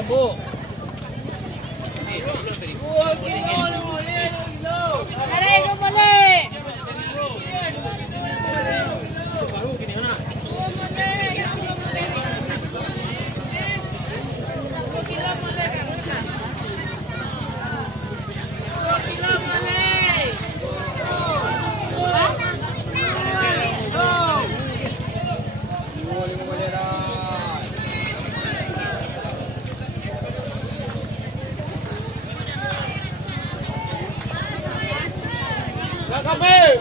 sabuk. Tarik dulu balik. Baru gini nak. Nak sampai.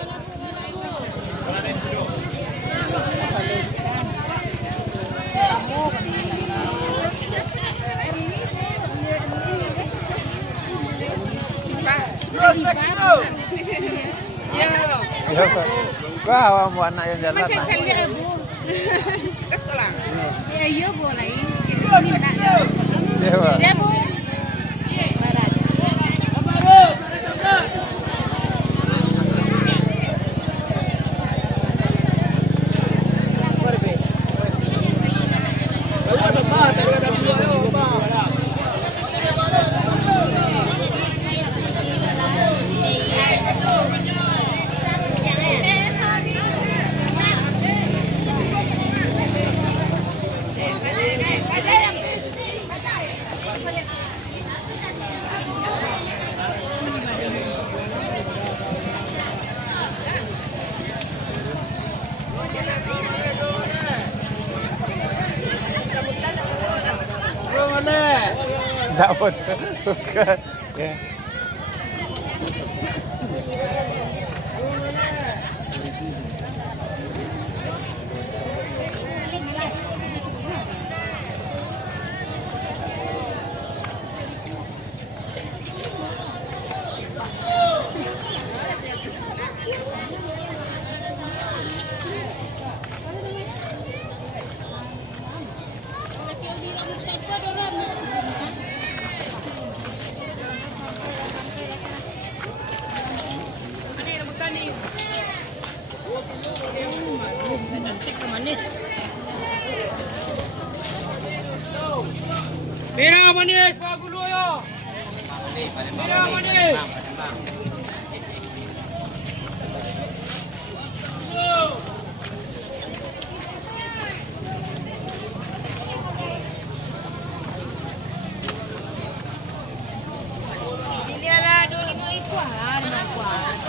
Ya, kau awak buat anak yang jalan. Macam kan dia bu. Ke sekolah. Ya, iya bu lain. Ini nak. Dia apa? Dia bu. Tak betul. Bukan. Ya. Manis. Merah manis, Pak Guru yo. Merah manis. Inilah dulu kuah, kuah.